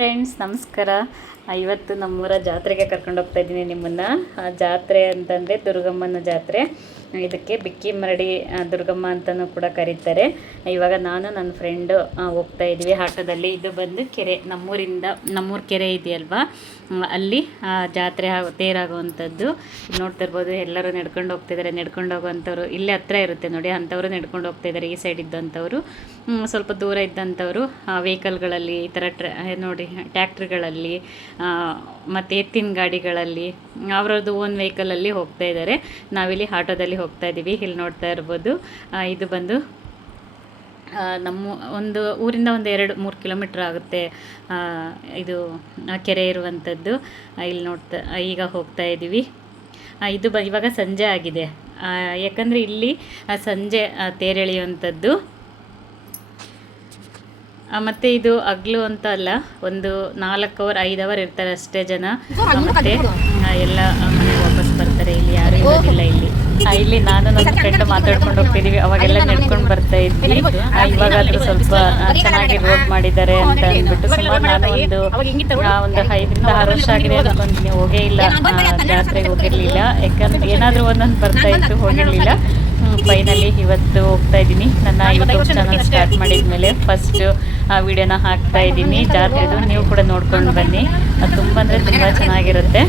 Friends ನಮಸ್ಕಾರ. ಇವತ್ತು ನಮ್ಮೂರ ಜಾತ್ರೆಗೆ ಕರ್ಕೊಂಡು ಹೋಗ್ತಾ ಇದ್ದೀನಿ ನಿಮ್ಮನ್ನು. ಜಾತ್ರೆ ಅಂತಂದರೆ ದುರ್ಗಮ್ಮನ ಜಾತ್ರೆ. ಇದಕ್ಕೆ ಬಿಕ್ಕಿ ಮರಡಿ ದುರ್ಗಮ್ಮ ಅಂತಲೂ ಕೂಡ ಕರೀತಾರೆ. ಇವಾಗ ನಾನು ನನ್ನ ಫ್ರೆಂಡು ಹೋಗ್ತಾ ಇದ್ವಿ ಆಟೋದಲ್ಲಿ. ಇದು ಬಂದು ಕೆರೆ, ನಮ್ಮೂರ ಕೆರೆ ಇದೆಯಲ್ವಾ, ಅಲ್ಲಿ ಜಾತ್ರೆ ತೇರಾಗುವಂಥದ್ದು ನೋಡ್ತಾ ಇರ್ಬೋದು. ಎಲ್ಲರೂ ನಡ್ಕೊಂಡು ಹೋಗ್ತಿದ್ದಾರೆ. ನಡ್ಕೊಂಡು ಹೋಗುವಂಥವ್ರು ಇಲ್ಲೇ ಹತ್ರ ಇರುತ್ತೆ ನೋಡಿ, ಅಂಥವರು ನಡ್ಕೊಂಡು ಹೋಗ್ತಾಯಿದ್ದಾರೆ. ಈ ಸೈಡ್ ಇದ್ದಂಥವ್ರು, ಸ್ವಲ್ಪ ದೂರ ಇದ್ದಂಥವ್ರು ವೆಹಿಕಲ್ಗಳಲ್ಲಿ, ಈ ಥರ ನೋಡಿ ಟ್ಯಾಕ್ಟ್ರಿಗಳಲ್ಲಿ ಮತ್ತು ಎತ್ತಿನ ಗಾಡಿಗಳಲ್ಲಿ ಅವರದ್ದು ಓನ್ ವೆಹಿಕಲಲ್ಲಿ ಹೋಗ್ತಾ ಇದ್ದಾರೆ. ನಾವಿಲ್ಲಿ ಆಟೋದಲ್ಲಿ ಹೋಗ್ತಾ ಇದ್ದೀವಿ. ಇಲ್ಲಿ ನೋಡ್ತಾ ಇರ್ಬೋದು. ಇದು ಬಂದು ನಮ್ಮ ಒಂದು ಊರಿಂದ ಒಂದು 2-3 ಕಿಲೋಮೀಟ್ರ್ ಆಗುತ್ತೆ ಇದು ಕೆರೆ ಇರುವಂಥದ್ದು. ಇಲ್ಲಿ ಈಗ ಹೋಗ್ತಾ ಇದ್ದೀವಿ. ಇದು ಇವಾಗ ಸಂಜೆ ಆಗಿದೆ, ಯಾಕಂದರೆ ಇಲ್ಲಿ ಸಂಜೆ ತೇರೆಳೆಯುವಂಥದ್ದು. ಮತ್ತು ಇದು ಹಗ್ಲು ಅಂತ ಅಲ್ಲ, ಒಂದು 4 ಅವರ್ 5 ಅವರ್ ಇರ್ತಾರೆ ಅಷ್ಟೇ ಜನ. ಮತ್ತು ಎಲ್ಲ ಮನೆಗೆ ವಾಪಸ್ ಬರ್ತಾರೆ. ಇಲ್ಲಿ ಯಾರೂ ಇರೋದಿಲ್ಲ. ಇಲ್ಲಿ ನಾನು ನನ್ನ ಫ್ರೆಂಡ್ ಮಾತಾಡ್ಕೊಂಡು ಹೋಗ್ತಿದ್ದೀವಿ. ಅವಾಗೆಲ್ಲ ನಡ್ಕೊಂಡು ಬರ್ತಾ ಇದ್ವಿ. ಇವಾಗಾದರೂ ಸ್ವಲ್ಪ ಚೆನ್ನಾಗಿ ರೋಡ್ ಮಾಡಿದ್ದಾರೆ ಅಂತ ಅಂದ್ಬಿಟ್ಟು ಸುಮಾರು ನಾನು ಒಂದು 5-6 ವರ್ಷ ಆಗಿದೆ ಅನ್ಕೊಂತೀನಿ. ಹೋಗೇ ಇಲ್ಲ, ಜಾತ್ರೆಗೆ ಹೋಗಿರಲಿಲ್ಲ. ಯಾಕಂದ್ರೆ ಏನಾದರೂ ಒಂದೊಂದು ಬರ್ತಾ ಇತ್ತು, ಹೋಗಿರಲಿಲ್ಲ. ಫೈನಲಿ ಇವತ್ತು ಹೋಗ್ತಾ ಇದ್ದೀನಿ. ನನ್ನ ಯೂಟ್ಯೂಬ್ ಚಾನಲ್ ಸ್ಟಾರ್ಟ್ ಮಾಡಿದ ಮೇಲೆ ಫಸ್ಟ್ ವಿಡಿಯೋನ ಹಾಕ್ತಾ ಇದ್ದೀನಿ ಜಾತ್ರೆದು. ನೀವು ಕೂಡ ನೋಡ್ಕೊಂಡು ಬನ್ನಿ. ತುಂಬ ಅಂದರೆ ತುಂಬ ಚೆನ್ನಾಗಿರುತ್ತೆ.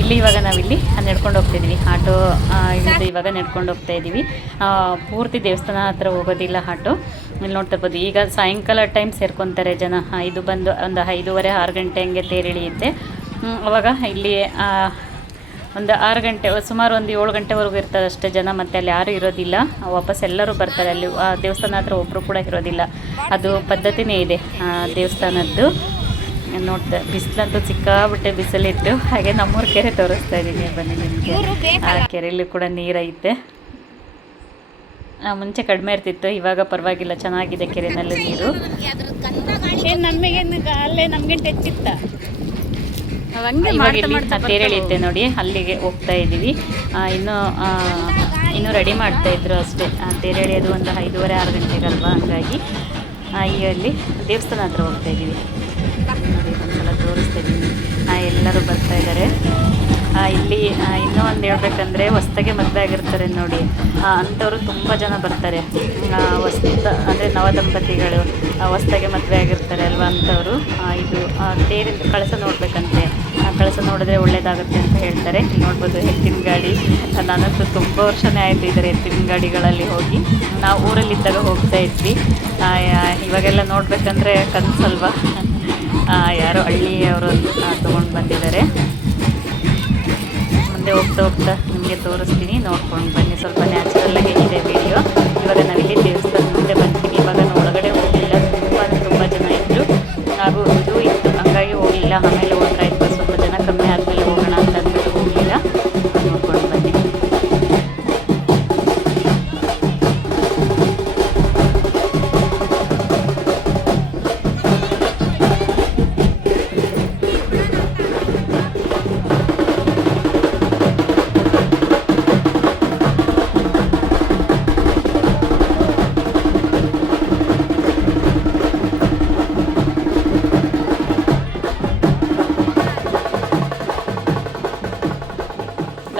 ಇಲ್ಲಿ ಇವಾಗ ನಾವಿಲ್ಲಿ ನಡ್ಕೊಂಡು ಹೋಗ್ತಾಯಿದ್ದೀವಿ. ಆಟೋ ಇದು ಇವಾಗ ನಡ್ಕೊಂಡು ಹೋಗ್ತಾ ಇದ್ದೀವಿ. ಪೂರ್ತಿ ದೇವಸ್ಥಾನ ಹತ್ರ ಹೋಗೋದಿಲ್ಲ ಆಟೋ. ಇಲ್ಲಿ ನೋಡ್ತಾ ಇರ್ಬೋದು. ಈಗ ಸಾಯಂಕಾಲ ಟೈಮ್ ಸೇರ್ಕೊತಾರೆ ಜನ. ಇದು ಬಂದು ಒಂದು 5:30-6 ಗಂಟೆ ಹಂಗೆ ತೇರಿಳಿಯುತ್ತೆ. ಅವಾಗ ಇಲ್ಲಿ ಒಂದು 6 ಗಂಟೆ, ಸುಮಾರು ಒಂದು 7 ಗಂಟೆವರೆಗೂ ಇರ್ತಾರೆ ಅಷ್ಟೇ ಜನ. ಮತ್ತು ಅಲ್ಲಿ ಯಾರೂ ಇರೋದಿಲ್ಲ, ವಾಪಸ್ ಎಲ್ಲರೂ ಬರ್ತಾರೆ. ಅಲ್ಲಿ ದೇವಸ್ಥಾನ ಹತ್ರ ಒಬ್ಬರು ಕೂಡ ಇರೋದಿಲ್ಲ. ಅದು ಪದ್ಧತಿನೇ ಇದೆ ದೇವಸ್ಥಾನದ್ದು. ನೋಡ್ತಾ ಬಿಸಿಲಂತೂ ಸಿಕ್ಕಾಬಿಟ್ಟೆ ಬಿಸಿಲಿತ್ತು. ಹಾಗೆ ನಮ್ಮೂರ ಕೆರೆ ತೋರಿಸ್ತಾ ಇದ್ದೀನಿ ಬನ್ನಿ ನಿಮಗೆ. ಆ ಕೆರೆಯಲ್ಲಿ ಕೂಡ ನೀರೈತೆ. ಮುಂಚೆ ಕಡಿಮೆ ಇರ್ತಿತ್ತು, ಇವಾಗ ಪರವಾಗಿಲ್ಲ, ಚೆನ್ನಾಗಿದೆ ಕೆರೆಯಲ್ಲಿ ನೀರು. ಇವಾಗ ಇಲ್ಲಿ ತೇರೆಳೆಯುತ್ತೆ ನೋಡಿ, ಅಲ್ಲಿಗೆ ಹೋಗ್ತಾ ಇದ್ದೀವಿ. ಇನ್ನೂ ರೆಡಿ ಮಾಡ್ತಾಯಿದ್ರು ಅಷ್ಟೇ. ತೇರೆಳೆಯೋದು ಒಂದು 5:30-6 ಗಂಟೆಗಲ್ವಾ, ಹಂಗಾಗಿ ಈಗ ಅಲ್ಲಿ ದೇವಸ್ಥಾನ ಹತ್ರ ಹೋಗ್ತಾ ಇದ್ದೀವಿ. ನೋಡಿ ಒಂದ್ಸಲ ತೋರಿಸ್ತಾ ಇದ್ದೀನಿ. ಎಲ್ಲರೂ ಬರ್ತಾ ಇದ್ದಾರೆ. ಇಲ್ಲಿ ಇನ್ನೂ ಒಂದು ಹೇಳ್ಬೇಕಂದ್ರೆ, ಹೊಸ್ದಾಗೆ ಮದುವೆ ಆಗಿರ್ತಾರೆ ನೋಡಿ, ಅಂಥವರು ತುಂಬ ಜನ ಬರ್ತಾರೆ. ಅಂದರೆ ನವದಂಪತಿಗಳು ಹೊಸ್ದಾಗೆ ಮದುವೆ ಆಗಿರ್ತಾರೆ ಅಲ್ವಾ, ಅಂಥವರು ಇದು ತೇರಿಂದ ಕಳಸ ನೋಡಬೇಕಂತೆ. ಕಳಸ ನೋಡಿದ್ರೆ ಒಳ್ಳೇದಾಗುತ್ತೆ ಅಂತ ಹೇಳ್ತಾರೆ. ನೋಡ್ಬೋದು ಎತ್ತಿನ ಗಾಡಿ. ನಾನಂತೂ ತುಂಬ ವರ್ಷನೇ ಆಯಿತು ಇದರ ಎತ್ತಿನ ಗಾಡಿಗಳಲ್ಲಿ ಹೋಗಿ. ನಾವು ಊರಲ್ಲಿದ್ದಾಗ ಹೋಗ್ತಾ ಇದ್ವಿ. ಇವಾಗೆಲ್ಲ ನೋಡಬೇಕಂದ್ರೆ ಕನಸಲ್ವಾ. ಯಾರೋ ಹಳ್ಳಿಯವರು ತೊಗೊಂಡು ಬಂದಿದ್ದಾರೆ. ಮುಂದೆ ಹೋಗ್ತಾ ಹೋಗ್ತಾ ನಿಮಗೆ ತೋರಿಸ್ತೀನಿ, ನೋಡ್ಕೊಂಡು ಬನ್ನಿ. ಸ್ವಲ್ಪ ನ್ಯಾಚುರಲ್ಲಾಗಿ ಇದೆ ವಿಡಿಯೋ. ಇವಾಗ ನಾವಿಲ್ಲಿ ದೇವಸ್ಥಾನ ಮುಂದೆ ಬರ್ತೀವಿ. ಇವಾಗ ಒಳಗಡೆ ಹೋಗಲಿಲ್ಲ, ತುಂಬ ಜನ ಇದ್ದರು. ಹಾಗೂ ಇದು ಇತ್ತು, ಹಂಗಾಗಿ ಹೋಗಲಿಲ್ಲ. ಆಮೇಲೆ ಹೋಗ್ತಾ ಇತ್ತು, ಸ್ವಲ್ಪ ಜನ ಕಮ್ಮಿ ಆದಮೇಲೆ ಹೋಗೋಣ ಅಂತ ಅಂದ್ಬಿಟ್ಟು ಹೋಗಲಿಲ್ಲ. ನೋಡ್ಕೊಂಡು ಬನ್ನಿ.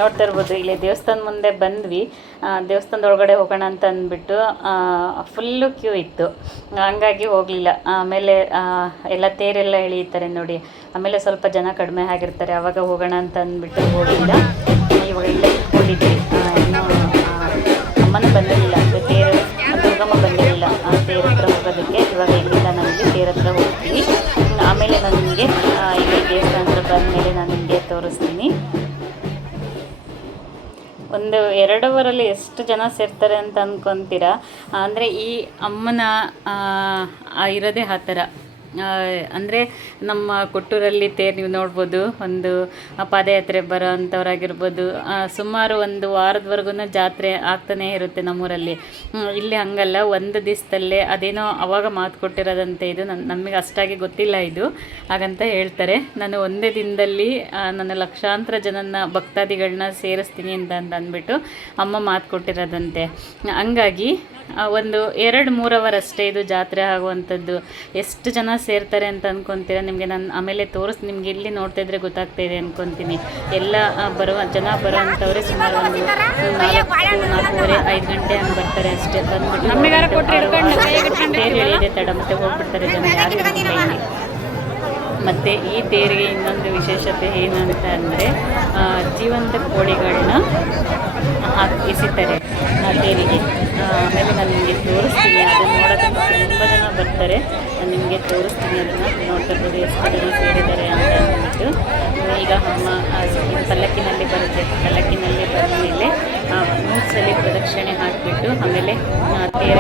ನೋಡ್ತಾ ಇರ್ಬೋದು. ಇಲ್ಲಿ ದೇವಸ್ಥಾನ ಮುಂದೆ ಬಂದ್ವಿ. ದೇವಸ್ಥಾನದ ಒಳಗಡೆ ಹೋಗೋಣ ಅಂತ ಅಂದ್ಬಿಟ್ಟು ಫುಲ್ಲು ಕ್ಯೂ ಇತ್ತು, ಹಂಗಾಗಿ ಹೋಗಲಿಲ್ಲ. ಆಮೇಲೆ ಎಲ್ಲ ತೇರೆಲ್ಲ ಎಳೀತಾರೆ ನೋಡಿ. ಆಮೇಲೆ ಸ್ವಲ್ಪ ಜನ ಕಡಿಮೆ ಆಗಿರ್ತಾರೆ, ಆವಾಗ ಹೋಗೋಣ ಅಂತ ಅಂದ್ಬಿಟ್ಟು ಹೋಗಲಿಲ್ಲ. ಇವಾಗ ಇಲ್ಲೇ ಇಟ್ಕೊಂಡಿದ್ವಿ. ಇನ್ನೂ ಅಮ್ಮನೂ ಬಂದಿರಲಿಲ್ಲ, ದುರ್ಗಮ್ಮ ಬಂದಿರಲಿಲ್ಲ ತೇರ ಹತ್ರ ಹೋಗೋದಕ್ಕೆ. ಇವಾಗ ಇಲ್ಲಿಂದ ನಾವಿಲ್ಲಿ ತೇರ ಹತ್ರ ಹೋಗ್ತೀವಿ. ಆಮೇಲೆ ನಾನು ನಿಮಗೆ ಇಲ್ಲಿ ದೇವಸ್ಥಾನ ಹತ್ರ ಬಂದಮೇಲೆ ನಾನು ನಿಮಗೆ ತೋರಿಸ್ತೀನಿ. ಒಂದು 2 ಅವರಲ್ಲಿ ಎಷ್ಟು ಜನ ಸೇರ್ತಾರೆ ಅಂತ ಅಂದ್ಕೊತೀರಾ. ಅಂದರೆ ಈ ಅಮ್ಮನ ಇರೋದೇ ಆ ಥರ. ಅಂದರೆ ನಮ್ಮ ಕೊಟ್ಟೂರಲ್ಲಿ ತೇರು ನೀವು ನೋಡ್ಬೋದು. ಒಂದು ಪಾದಯಾತ್ರೆ ಬರೋ ಅಂಥವ್ರಾಗಿರ್ಬೋದು, ಸುಮಾರು ಒಂದು ವಾರದವರೆಗೂ ಜಾತ್ರೆ ಆಗ್ತಾನೇ ಇರುತ್ತೆ ನಮ್ಮೂರಲ್ಲಿ. ಇಲ್ಲಿ ಹಂಗಲ್ಲ, ಒಂದು ದಿವಸದಲ್ಲೇ ಅದೇನೋ ಅವಾಗ ಮಾತು ಕೊಟ್ಟಿರೋದಂತೆ. ಇದು ನಮಗೆ ಅಷ್ಟಾಗಿ ಗೊತ್ತಿಲ್ಲ ಇದು, ಹಾಗಂತ ಹೇಳ್ತಾರೆ. ನಾನು ಒಂದೇ ದಿನದಲ್ಲಿ ನನ್ನ ಲಕ್ಷಾಂತರ ಜನನ ಭಕ್ತಾದಿಗಳನ್ನ ಸೇರಿಸ್ತೀನಿ ಅಂತ ಅಂದ್ಬಿಟ್ಟು ಅಮ್ಮ ಮಾತು ಕೊಟ್ಟಿರೋದಂತೆ. ಹಂಗಾಗಿ ಒಂದು 2-3 ಅವರ್ ಅಷ್ಟೇ ಇದು ಜಾತ್ರೆ ಆಗುವಂಥದ್ದು. ಎಷ್ಟು ಜನ ಸೇರ್ತಾರೆ ಅಂತ ಅಂದ್ಕೊತೀರಾ, ನಿಮಗೆ ನಾನು ಆಮೇಲೆ ನಿಮ್ಗೆ ಇಲ್ಲಿ ನೋಡ್ತಾ ಇದ್ರೆ ಗೊತ್ತಾಗ್ತಾ ಇದೆ ಅಂದ್ಕೊತೀನಿ. ಎಲ್ಲ ಬರುವಂಥವ್ರೆ ಸುಮಾರು ಒಂದು 4-4:30-5 ಗಂಟೆ ಹಂಗೆ ಬರ್ತಾರೆ ಅಷ್ಟೇ. ಬಂದ್ಬಿಟ್ಟು ತೇರು ಎಳೆಯದೆ ತಡ ಮತ್ತೆ ಹೋಗ್ಬಿಡ್ತಾರೆ ಜನ, ಯಾರು ಇರೋದಿಲ್ಲ ಇಲ್ಲಿ. ಮತ್ತು ಈ ತೇರಿಗೆ ಇನ್ನೊಂದು ವಿಶೇಷತೆ ಏನು ಅಂತ ಅಂದರೆ ಜೀವಂತ ಕೋಳಿಗಳನ್ನ ಎಸಿತಾರೆ ಆ ತೇರಿಗೆ. ಆಮೇಲೆ ನಾನು ನಿಮಗೆ ತೋರಿಸ್ತೀನಿ, ಅದನ್ನು ನೋಡೋದಕ್ಕೆ ತುಂಬ ಜನ ಬರ್ತಾರೆ. ನಾನು ನಿಮಗೆ ತೋರಿಸ್ತೀನಿ, ಅದನ್ನು ನೋಡ್ತಾ ಇರ್ಬೋದು ಎಷ್ಟು ಜನ ಸೇರಿದ್ದಾರೆ ಅಂತ ಅಂದ್ಬಿಟ್ಟು. ಈಗ ಅಮ್ಮ ಪಲ್ಲಕ್ಕಿನಲ್ಲಿ ಬರುತ್ತೆ, ಪಲ್ಲಕ್ಕಿನಲ್ಲಿ ಬಂದ ಮೇಲೆ 3 ಸಲ ಪ್ರದಕ್ಷಿಣೆ ಹಾಕಿಬಿಟ್ಟು ಆಮೇಲೆ ತೇರ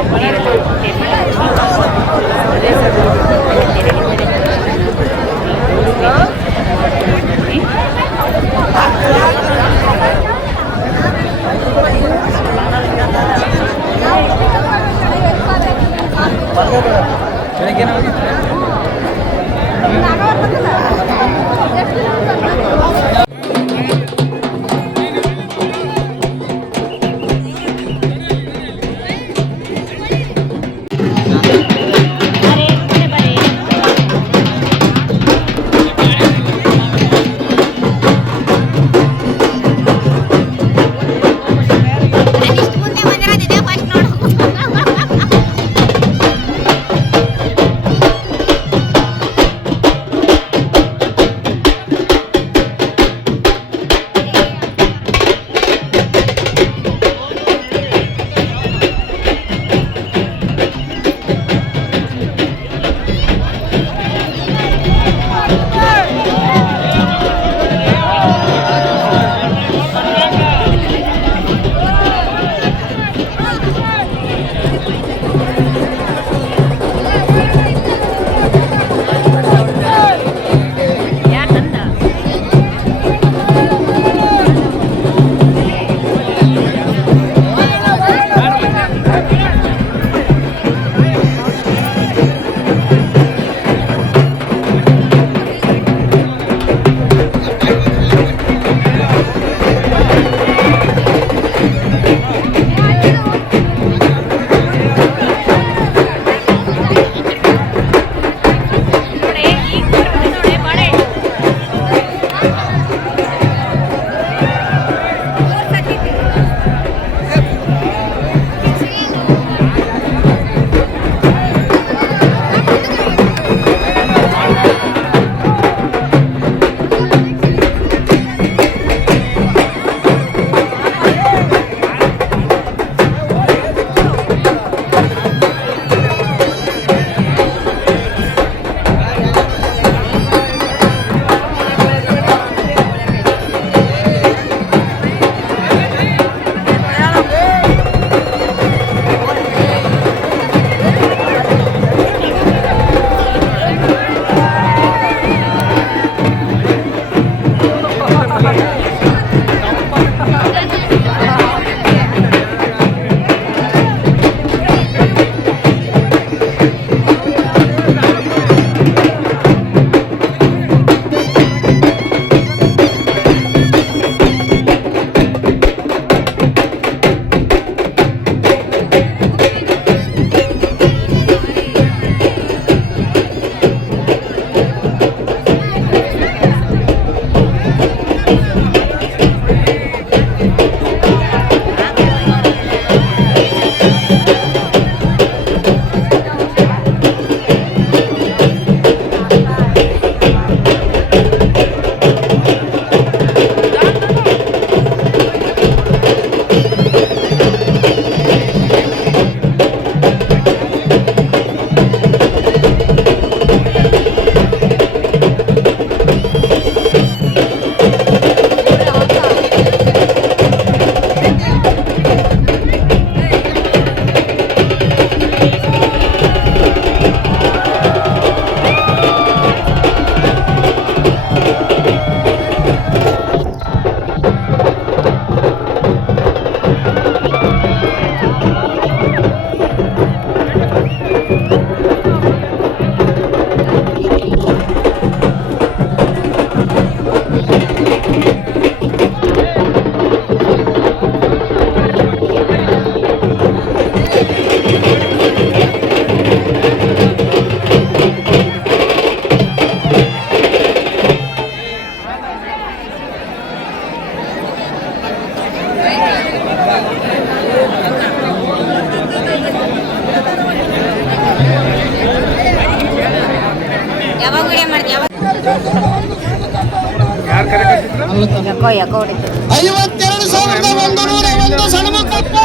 52,101 ಸಣ್ಮುಖಪ್ಪ.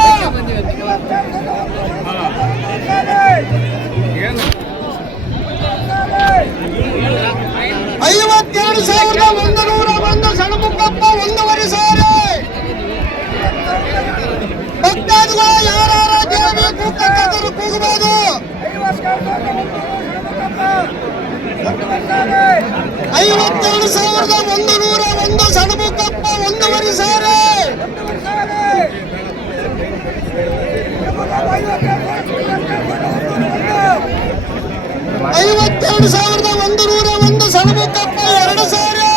52,101 ಸಣ್ಮುಖಪ್ಪ. 1,500,000. ಭಕ್ತಾದಿಗಳು ಯಾರು ದೇವಿ ಕೂಗಬೇಕಾದರೂ ಕೂಗಬಹುದು. 52,101 ಸಣ್ಮುಖಪ್ಪ. 1,500,000. 52,101 ಸಣ್ಮುಖಪ್ಪ. 2,000.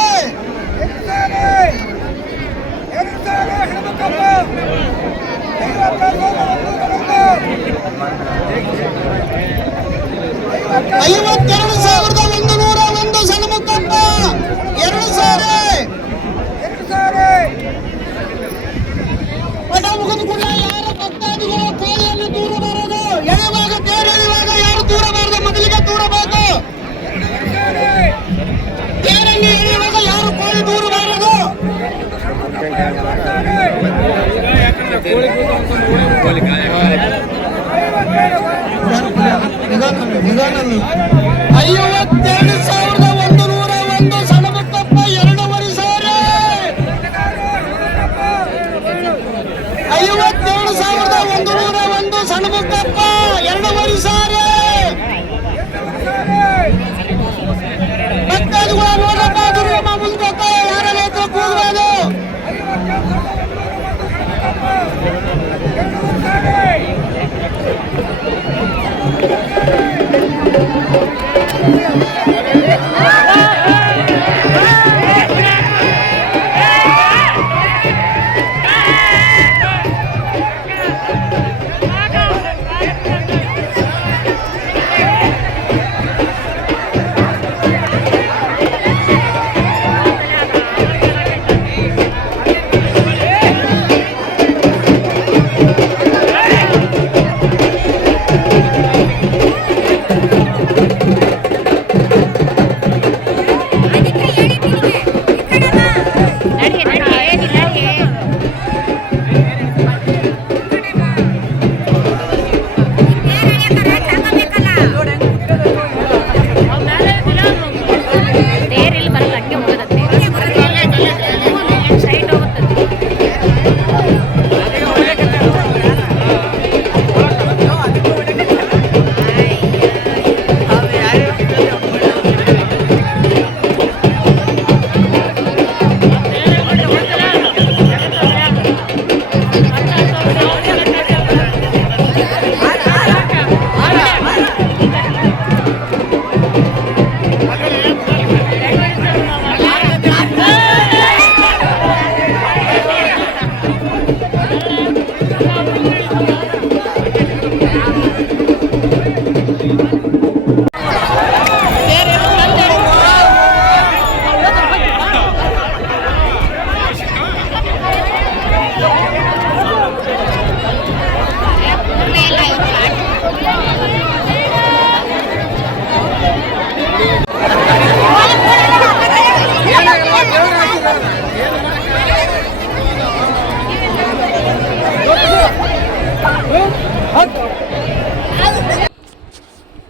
52,101 ಸಣ್ಮುಖಪ್ಪ. 2,000. ಪಟ ಮುಗಿದ ಕೂಡಲೇ ಯಾರ ಭಕ್ತಾದಿಗಳು ಕೋಳಿಯನ್ನು ದೂರಬಾರದು. ಎಳೆವಾಗ ತೇರೆಳೆಯುವಾಗ ಯಾರು ದೂರಬಾರದು, ಮೊದಲಿಗೆ ದೂರಬೇಕು. ತೇರನ್ನು ಎಳೆಯುವಾಗ ಯಾರು ಕೋಳಿ ದೂರಬಾರದು. ಐವತ್ತೆರಡು ಸಾವಿರದ 101 ಸಣ್ಮುಖಪ್ಪ. 2,500. 52,101 ಸಣ್ಮುಖಪ್ಪ. 2,500. ಭಕ್ತಾದಿಗಳು ನೋಡಪ್ಪ, ದುರ್ಗಮ್ಮ ಮುಂದಕ್ಕೆ ಯಾರ ನೇತ್ರ ಕೂಗಬಹುದು.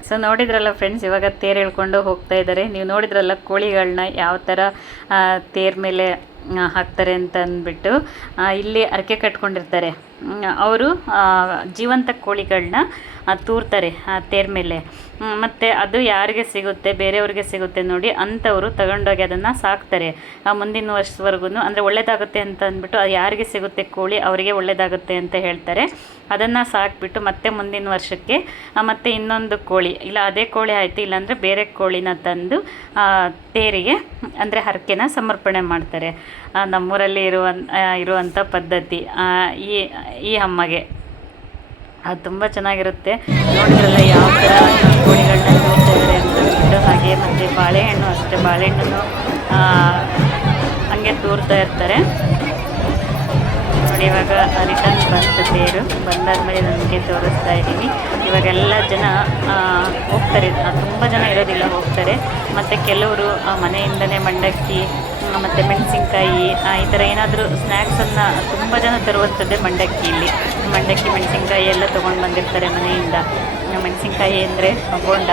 ಸೊ ನೋಡಿದ್ರಲ್ಲ ಫ್ರೆಂಡ್ಸ್, ಇವಾಗ ತೇರು ಎಳ್ಕೊಂಡು ಹೋಗ್ತಾ ಇದ್ದಾರೆ. ನೀವು ನೋಡಿದ್ರಲ್ಲ ಕೋಳಿಗಳನ್ನ ಯಾವ ಥರ ತೇರ್ ಮೇಲೆ ಹಾಕ್ತಾರೆ ಅಂತ ಅಂದ್ಬಿಟ್ಟು ಇಲ್ಲಿ ಅರಕೆ ಕಟ್ಕೊಂಡಿರ್ತಾರೆ. ಅವರು ಜೀವಂತ ಕೋಳಿಗಳನ್ನ ತೂರ್ತಾರೆ ತೇರ್ ಮೇಲೆ. ಮತ್ತು ಅದು ಯಾರಿಗೆ ಸಿಗುತ್ತೆ, ಬೇರೆಯವ್ರಿಗೆ ಸಿಗುತ್ತೆ ನೋಡಿ, ಅಂಥವರು ತಗೊಂಡೋಗಿ ಅದನ್ನು ಸಾಕ್ತಾರೆ ಮುಂದಿನ ವರ್ಷವರೆಗೂ. ಅಂದರೆ ಒಳ್ಳೆಯದಾಗುತ್ತೆ ಅಂತ ಅಂದ್ಬಿಟ್ಟು ಅದು ಯಾರಿಗೆ ಸಿಗುತ್ತೆ ಕೋಳಿ ಅವರಿಗೆ ಒಳ್ಳೆಯದಾಗುತ್ತೆ ಅಂತ ಹೇಳ್ತಾರೆ. ಅದನ್ನು ಸಾಕಿಬಿಟ್ಟು ಮತ್ತೆ ಮುಂದಿನ ವರ್ಷಕ್ಕೆ ಮತ್ತೆ ಇನ್ನೊಂದು ಕೋಳಿ, ಇಲ್ಲ ಅದೇ ಕೋಳಿ ಆಯಿತು, ಇಲ್ಲಾಂದರೆ ಬೇರೆ ಕೋಳಿನ ತಂದು ತೇರಿಗೆ ಅಂದರೆ ಹರಕೆನ ಸಮರ್ಪಣೆ ಮಾಡ್ತಾರೆ. ನಮ್ಮೂರಲ್ಲಿ ಇರುವಂಥ ಪದ್ಧತಿ ಈ ಅಮ್ಮಗೆ. ಅದು ತುಂಬ ಚೆನ್ನಾಗಿರುತ್ತೆ. ನೋಡಿದ್ರಲ್ಲ ಯಾವ ಥರ ಕೋಳಿಗಳನ್ನ ತೋರಿಸ್ತಾ ಇದ್ದಾರೆ ಅಂತ ಅಂದ್ಬಿಟ್ಟು. ಹಾಗೆ ಮತ್ತು ಬಾಳೆಹಣ್ಣು ಅಷ್ಟೇ, ಬಾಳೆಹಣ್ಣು ಹಂಗೆ ತೋರ್ತಾ ಇರ್ತಾರೆ ನೋಡಿ. ಇವಾಗ ರಿಟರ್ನ್ ಬಂತು ತೇರು, ಬಂದಾದ್ಮೇಲೆ ನನಗೆ ತೋರಿಸ್ತಾ ಇದ್ದೀನಿ. ಇವಾಗೆಲ್ಲ ಜನ ಹೋಗ್ತಾರೆ, ತುಂಬ ಜನ ಇರೋದಿಲ್ಲ, ಹೋಗ್ತಾರೆ. ಮತ್ತು ಕೆಲವರು ಮನೆಯಿಂದನೇ ಮಂಡಕ್ಕಿ ಮತ್ತು ಮೆಣಸಿನ್ಕಾಯಿ ಈ ಥರ ಏನಾದರೂ ಸ್ನ್ಯಾಕ್ಸನ್ನು ತುಂಬ ಜನ ತರುವಂಥದ್ದೇ ಮಂಡಕ್ಕಿ. ಇಲ್ಲಿ ಮಂಡಕ್ಕಿ ಮೆಣಸಿನ್ಕಾಯಿ ಎಲ್ಲ ತೊಗೊಂಡು ಬಂದಿರ್ತಾರೆ ಮನೆಯಿಂದ. ಮೆಣಸಿನ್ಕಾಯಿ ಅಂದರೆ ಬೋಂಡ,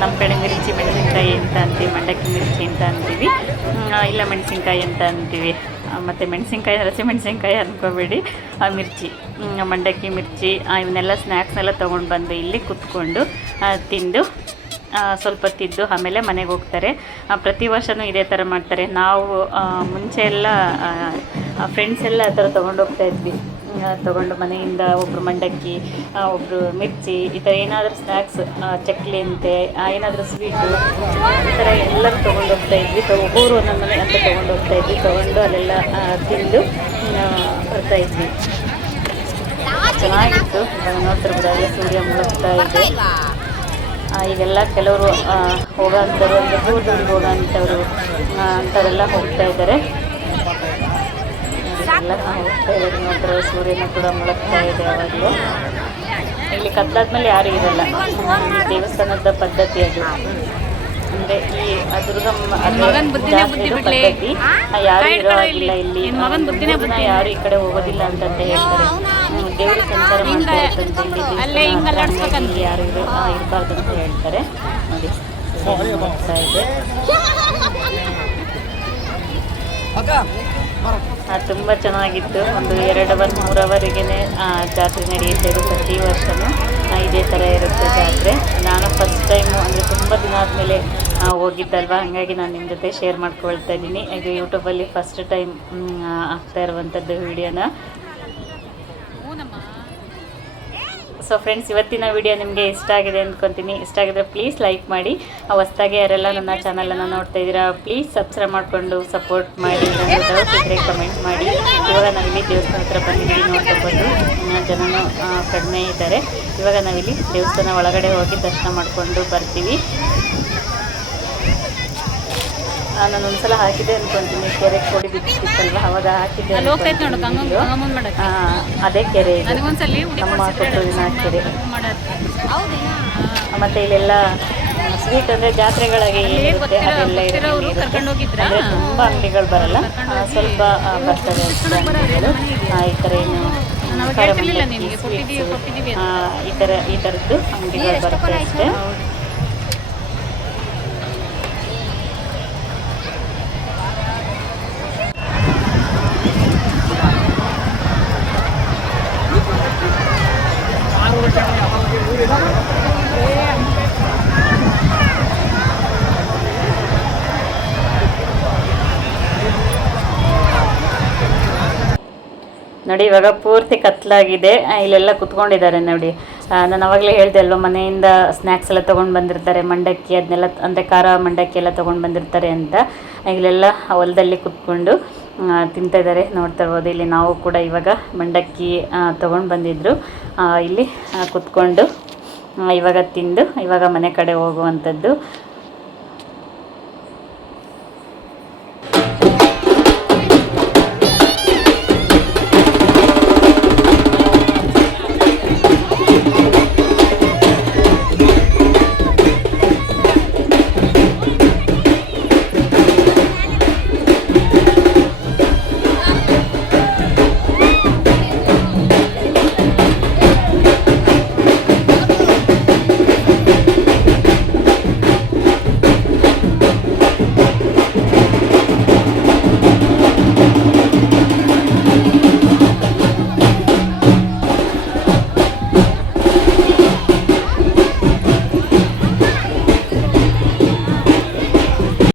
ನಮ್ಮ ಕಡೆ ಮಿರ್ಚಿ ಮೆಣಸಿನ್ಕಾಯಿ ಅಂತ ಅಂತೀವಿ, ಮಂಡಕ್ಕಿ ಮಿರ್ಚಿ ಅಂತ ಅಂತೀವಿ, ಇಲ್ಲ ಮೆಣಸಿನ್ಕಾಯಿ ಅಂತ ಅಂತೀವಿ. ಮತ್ತು ಮೆಣಸಿನ್ಕಾಯಿ ಹಸಿಮೆಣಸಿನ್ಕಾಯಿ ಅಂದ್ಕೋಬೇಡಿ, ಮಿರ್ಚಿ, ಮಂಡಕ್ಕಿ ಮಿರ್ಚಿ ಇವನ್ನೆಲ್ಲ ಸ್ನ್ಯಾಕ್ಸ್ನೆಲ್ಲ ತೊಗೊಂಡು ಬಂದು ಇಲ್ಲಿ ಕುತ್ಕೊಂಡು ತಿಂದು ಸ್ವಲ್ಪ ತಿದ್ದು ಆಮೇಲೆ ಮನೆಗೆ ಹೋಗ್ತಾರೆ. ಪ್ರತಿ ವರ್ಷವೂ ಇದೇ ಥರ ಮಾಡ್ತಾರೆ. ನಾವು ಮುಂಚೆ ಎಲ್ಲ ಫ್ರೆಂಡ್ಸ್ ಎಲ್ಲ ಆ ಥರ ತೊಗೊಂಡು ಹೋಗ್ತಾಯಿದ್ವಿ. ತೊಗೊಂಡು ಮನೆಯಿಂದ ಒಬ್ಬರು ಮಂಡಕ್ಕಿ, ಒಬ್ಬರು ಮಿರ್ಚಿ, ಈ ಥರ ಏನಾದರೂ ಸ್ನ್ಯಾಕ್ಸ್, ಚಕ್ಲಿ ಅಂತೆ ಏನಾದರೂ ಸ್ವೀಟು, ಈ ಥರ ಎಲ್ಲರೂ ತೊಗೊಂಡು ಹೋಗ್ತಾಯಿದ್ವಿ. ಒಬ್ಬರು ಒಂದೊಂದು ಮನೆ ಅಂತ ತೊಗೊಂಡು ಹೋಗ್ತಾಯಿದ್ವಿ. ತೊಗೊಂಡು ಅಲ್ಲೆಲ್ಲ ತಿಂದು ಬರ್ತಾಯಿದ್ವಿ. ಚೆನ್ನಾಗಿತ್ತು. ಇವಾಗ ನೋಡ್ತಿರ್ಬೋದಾಗಿ ಸೂರ್ಯ ಮುಳುಗ್ತಾ ಇದೆ. ಈಗೆಲ್ಲ ಕೆಲವರು ಹೋಗೋಂಥವ್ರು ಅಂದರೆ ದೂರದವ್ರಿಗೆ ಹೋಗೋಂಥವ್ರು ಅಂಥವರೆಲ್ಲ ಹೋಗ್ತಾ ಇದ್ದಾರೆ. ಎಲ್ಲ ಹೋಗ್ತಾ ಇದ್ದಾರೆ. ನೋಡ್ತಾರೆ ಸೂರ್ಯನ ಕೂಡ ಮುಳುಗ್ತಾ ಇದೆ. ಯಾವಾಗಲೂ ಇಲ್ಲಿ ಕತ್ಲಾದ್ಮೇಲೆ ಯಾರೂ ಇರಲ್ಲ. ದೇವಸ್ಥಾನದ ಪದ್ಧತಿ ಅದು. ಅಂದರೆ ಈ ದುರ್ಗಮ್ಮ ಜಾತ್ರೆದು ಪದ್ಧತಿ. ಯಾರೂ ಇರೋ ಹಾಗಿಲ್ಲ ಇಲ್ಲಿ. ಯಾರು ಈ ಕಡೆ ಹೋಗೋದಿಲ್ಲ ಅಂತಂತ ಹೇಳ್ತಾರೆ. ದೇವರು ಸಂಚಾರ ಮಾಡ್ತಾ ಇಲ್ಲಿ ಯಾರು ಇರಬಾರ್ದು ಅಂತ ಹೇಳ್ತಾರೆ. ನೋಡಿ ಹೋಗ್ತಾ ಇದೆ. ತುಂಬ ಚೆನ್ನಾಗಿತ್ತು. ಒಂದು 2 ಅವರ್ 3 ಅವರಿಗೆ ಜಾತ್ರೆ ನಡೆಯುತ್ತೆ. ಇದು ಪ್ರತಿ ವರ್ಷವೂ ಇದೇ ಥರ ಇರುತ್ತೆ ಜಾತ್ರೆ. ನಾನು ಫಸ್ಟ್ ಟೈಮು ಅಂದರೆ ತುಂಬ ದಿನ ಆದಮೇಲೆ ಹೋಗಿದ್ದಲ್ವ, ಹಾಗಾಗಿ ನಾನು ನಿಮ್ಮ ಜೊತೆ ಶೇರ್ ಮಾಡ್ಕೊಳ್ತಾ ಇದ್ದೀನಿ. ಇದು ಯೂಟ್ಯೂಬಲ್ಲಿ ಫಸ್ಟ್ ಟೈಮ್ ಆಗ್ತಾ ಇರುವಂಥದ್ದು ವಿಡಿಯೋನ. ಸೊ ಫ್ರೆಂಡ್ಸ್, ಇವತ್ತಿನ ವಿಡಿಯೋ ನಿಮಗೆ ಇಷ್ಟ ಆಗಿದೆ ಅಂದ್ಕೊತೀನಿ. ಇಷ್ಟ ಆಗಿದ್ರೆ ಪ್ಲೀಸ್ ಲೈಕ್ ಮಾಡಿ. ಹೊಸದಾಗಿ ಯಾರೆಲ್ಲ ನನ್ನ ಚಾನಲನ್ನು ನೋಡ್ತಾ ಇದ್ದೀರಾ ಪ್ಲೀಸ್ ಸಬ್ಸ್ಕ್ರೈಬ್ ಮಾಡಿಕೊಂಡು ಸಪೋರ್ಟ್ ಮಾಡಿ. ನನ್ನ ಡೌಟ್ ಇದ್ದರೆ ಕಮೆಂಟ್ ಮಾಡಿ. ಇವಾಗ ನಾವಿಲ್ಲಿ ದೇವಸ್ಥಾನ ಹತ್ರ ಬಂದಿದ್ದೀವಿ. ನೋಡ್ತಿರ್ಬೋದು ಜನನೂ ಕಡಿಮೆ ಇದ್ದಾರೆ. ಇವಾಗ ನಾವಿಲ್ಲಿ ದೇವಸ್ಥಾನ ಒಳಗಡೆ ಹೋಗಿ ದರ್ಶನ ಮಾಡಿಕೊಂಡು ಬರ್ತೀವಿ. ನಾನು ಒಂದ್ಸಲ ಹಾಕಿದೆ ಅಂದ್ಕೊತೀನಿ. ಕೆರೆ ಕೊಡಿ ಬಿಟ್ಟಿತ್ತಲ್ವ, ಅವಾಗ ಹಾಕಿದ್ದೆ. ಅದೇ ಕೆರೆ ಇದು, ನಮ್ಮ ಕೊಟ್ಟೂರಿನ ಕೆರೆ. ಮತ್ತು ಇಲ್ಲೆಲ್ಲ ಸ್ವೀಟ್ ಅಂದರೆ ಜಾತ್ರೆಗಳಿಗೆ ಏನಿರುತ್ತೆ ಅದೆಲ್ಲ ಇರುತ್ತೆ. ಅಂದರೆ ತುಂಬ ಅಂಗಡಿಗಳು ಬರಲ್ಲ, ಸ್ವಲ್ಪ ಬರ್ತವೆ ಅಂಗಡಿಗಳು. ಈ ಥರ ಏನು ಖಾರ ಮಂಡಕ್ಕಿ, ಸ್ವೀಟ್ಸು, ಈ ಥರದ್ದು ಅಂಗಡಿಗಳು ಬರುತ್ತೆ ಅಷ್ಟೇ. ನೋಡಿ ಇವಾಗ ಪೂರ್ತಿ ಕತ್ಲಾಗಿದೆ. ಇಲ್ಲೆಲ್ಲ ಕುತ್ಕೊಂಡಿದ್ದಾರೆ ನೋಡಿ. ನಾನು ಅವಾಗಲೇ ಹೇಳಿದೆ ಅಲ್ವ, ಮನೆಯಿಂದ ಸ್ನ್ಯಾಕ್ಸ್ ಎಲ್ಲ ತೊಗೊಂಡು ಬಂದಿರ್ತಾರೆ, ಮಂಡಕ್ಕಿ ಅದನ್ನೆಲ್ಲ, ಅಂದರೆ ಖಾರ ಮಂಡಕ್ಕಿ ಎಲ್ಲ ತೊಗೊಂಡು ಬಂದಿರ್ತಾರೆ ಅಂತ. ಇಲ್ಲೆಲ್ಲ ಹೊಲದಲ್ಲಿ ಕುತ್ಕೊಂಡು ತಿಂತಾಯಿದ್ದಾರೆ. ನೋಡ್ತಾ ಇರ್ಬೋದು. ಇಲ್ಲಿ ನಾವು ಕೂಡ ಇವಾಗ ಮಂಡಕ್ಕಿ ತೊಗೊಂಡು ಬಂದಿದ್ದರು. ಇಲ್ಲಿ ಕುತ್ಕೊಂಡು ಇವಾಗ ತಿಂದು ಇವಾಗ ಮನೆ ಕಡೆ ಹೋಗುವಂಥದ್ದು.